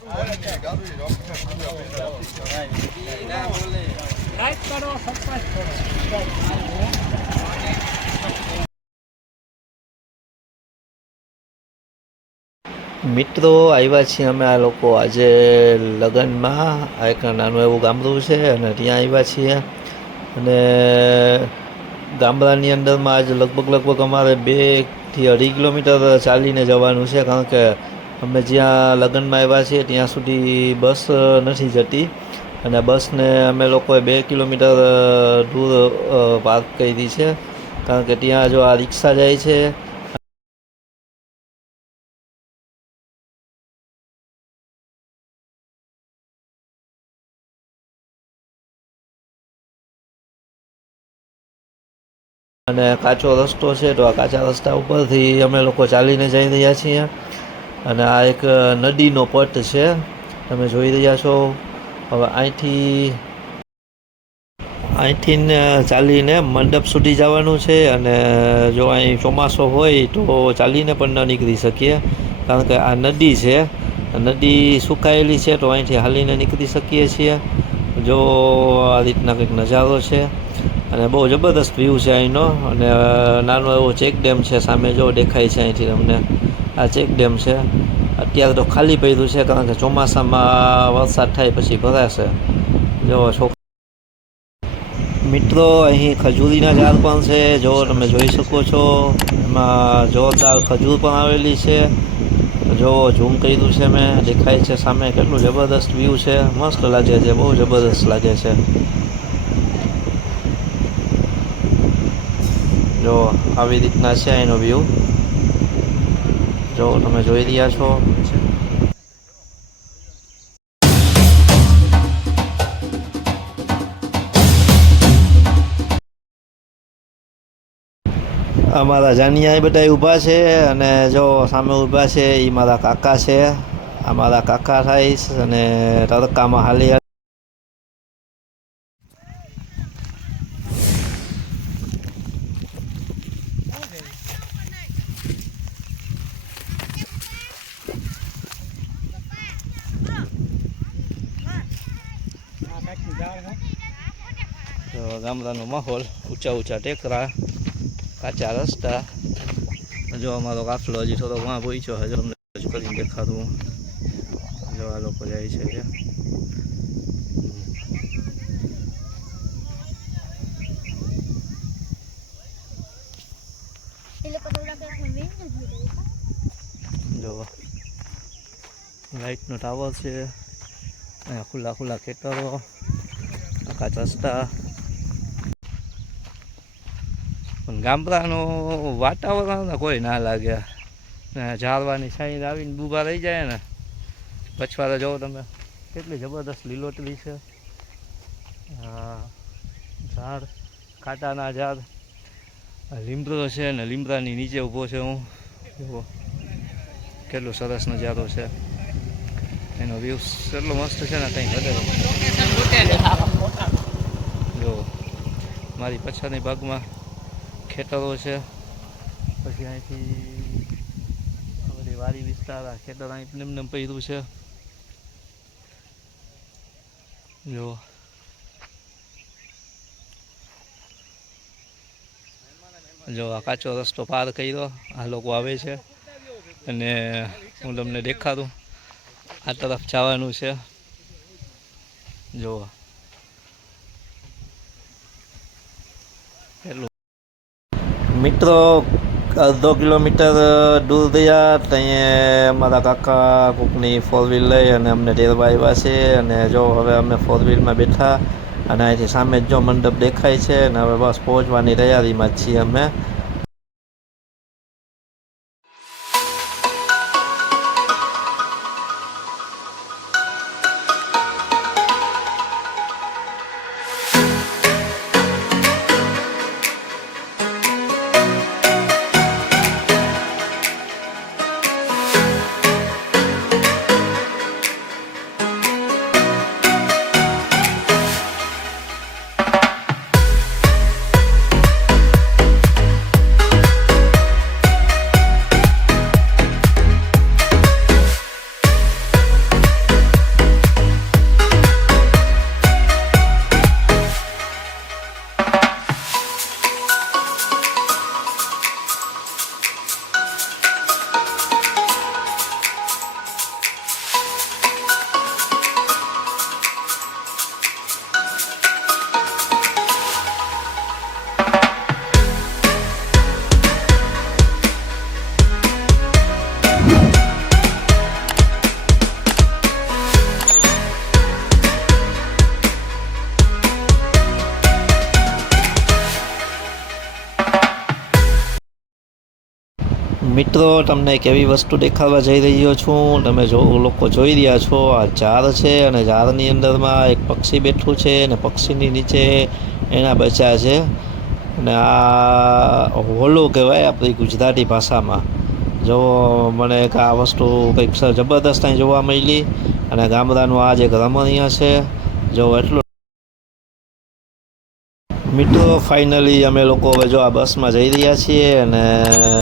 મિત્રો આવ્યા છીએ અમે આ લોકો આજે લગ્નમાં. એક નાનું એવું ગામડું છે અને ત્યાં આવ્યા છીએ. અને ગામડાની અંદરમાં આજ લગભગ લગભગ અમારે બેથી અઢી કિલોમીટર ચાલીને જવાનું છે, કારણ કે અમે જ્યાં લગ્નમાં આવ્યા છીએ ત્યાં સુધી બસ નથી જતી. અને બસને અમે લોકોએ બે કિલોમીટર દૂર પાર્ક કરી છે. કારણ કે ત્યાં જો આ રિક્ષા જાય છે, અને કાચો રસ્તો છે, તો આ કાચા રસ્તા ઉપરથી અમે લોકો ચાલીને જઈ રહ્યા છીએ. અને આ એક નદીનો પટ છે. તમે જોઈ રહ્યા છો. હવે અહીંથી અહીંથી ચાલીને મંડપ સુધી જવાનું છે અને જો અહીં ચોમાસો હોય તો ચાલીને પણ ન નીકળી શકીએ. કારણ કે આ નદી છે. નદી સુકાયેલી છે તો અહીંથી હાલીને નીકળી શકીએ છીએ. જો આ રીતના કંઈક નજારો છે. અને બહુ જબરદસ્ત વ્યૂ છે અહીંનો. અને નાનો એવો ચેક ડેમ છે સામે. જો દેખાય છે અહીંથી તમને. આ ચેક ડેમ છે. અત્યારે તો ખાલી પડ્યું છે કારણ કે ચોમાસામાં વરસાદ થાય પછી ભરાશે. જો છોક મિત્રો, અહીં ખજૂરીના ઝાડ પણ છે. જો તમે જોઈ શકો છો, એમાં જોરદાર ખજૂર પણ આવેલી છે. જો ઝૂમ કર્યું છે મેં, દેખાય છે સામે કેટલું જબરદસ્ત વ્યૂ છે. મસ્ત લાગે છે, બહુ જબરદસ્ત લાગે છે. જો આવી રીતના છે એનો વ્યૂ જો તમે જોઈ રહ્યા છો. અમારા જાનિયા બધા ઊભા છે અને જો સામે ઊભા છે એ મારા કાકા છે. આ મારા કાકા થાઈશ અને તડકામાં હાલી તો ગામડાનો માહોલ ઊંચા ઊંચા ટેકરા કાચા રસ્તા. જો અમારો કાફલો હજી થોડો વાં પહોંચ્યો હજુ અમને જ કરીને દેખાડું. જો આ લોકો જાય છે જ જો લાઇટનો ટાવર છે. અહીંયા ખુલ્લા ખુલ્લા ખેતરો આખા રસ્તા. પણ ગામડાનું વાતાવરણ કોઈ ના લાગે. ને ઝાડવાની સાઈડ આવીને બૂબા રહી જાય ને. પછવાડે જાઓ તમે. કેટલી જબરદસ્ત લીલોતરી છે. ઝાડ, કાંટાના ઝાડ. લીમડો છે ને લીમડાની નીચે ઊભો છે હું. જુઓ, કેટલો સરસ નજારો છે. એનો વ્યૂ કેટલો મસ્ત છે ને કંઈ હદે જો મારી પછાડની ભાગમાં ખેતરો છે. પછી અહીંથી બધી વાડી વિસ્તાર, આ ખેતર અહીં એમને પહેર્યું છે. જો. જો, આ કાચો રસ્તો પાર કર્યો. આ લોકો આવે છે. અને હું તમને દેખાડું. આ તરફ જવાનું છે. જો. એટલું મિત્રો, અડધો કિલોમીટર દૂર ગયા ત્યાં અમારા કાકા કોકની ફોર વ્હીલ લઈ અને અમને ટેરવા આવ્યા છે. અને જો હવે અમે ફોર વ્હીલમાં બેઠા અને અહીંથી સામે જ જો મંડપ દેખાય છે. અને હવે બસ પહોંચવાની તૈયારીમાં જ છીએ અમે. મિત્રો, તમને એક એવી વસ્તુ દેખાડવા જઈ રહ્યો છું. તમે જો લોકો જોઈ રહ્યા છો, આ ઝાડ છે અને ઝાડની અંદરમાં એક પક્ષી બેઠું છે અને પક્ષીની નીચે એના બચ્ચા છે. અને આ હોલો કહેવાય આપણી ગુજરાતી ભાષામાં. જો મને એક આ વસ્તુ કંઈક જબરદસ્ત અહીં જોવા મળી અને ગામડાનું આ જે રમણીય છે. જો એટલું મિત્રો, ફાઇનલી અમે લોકો હવે જો આ બસમાં જઈ રહ્યા છીએ અને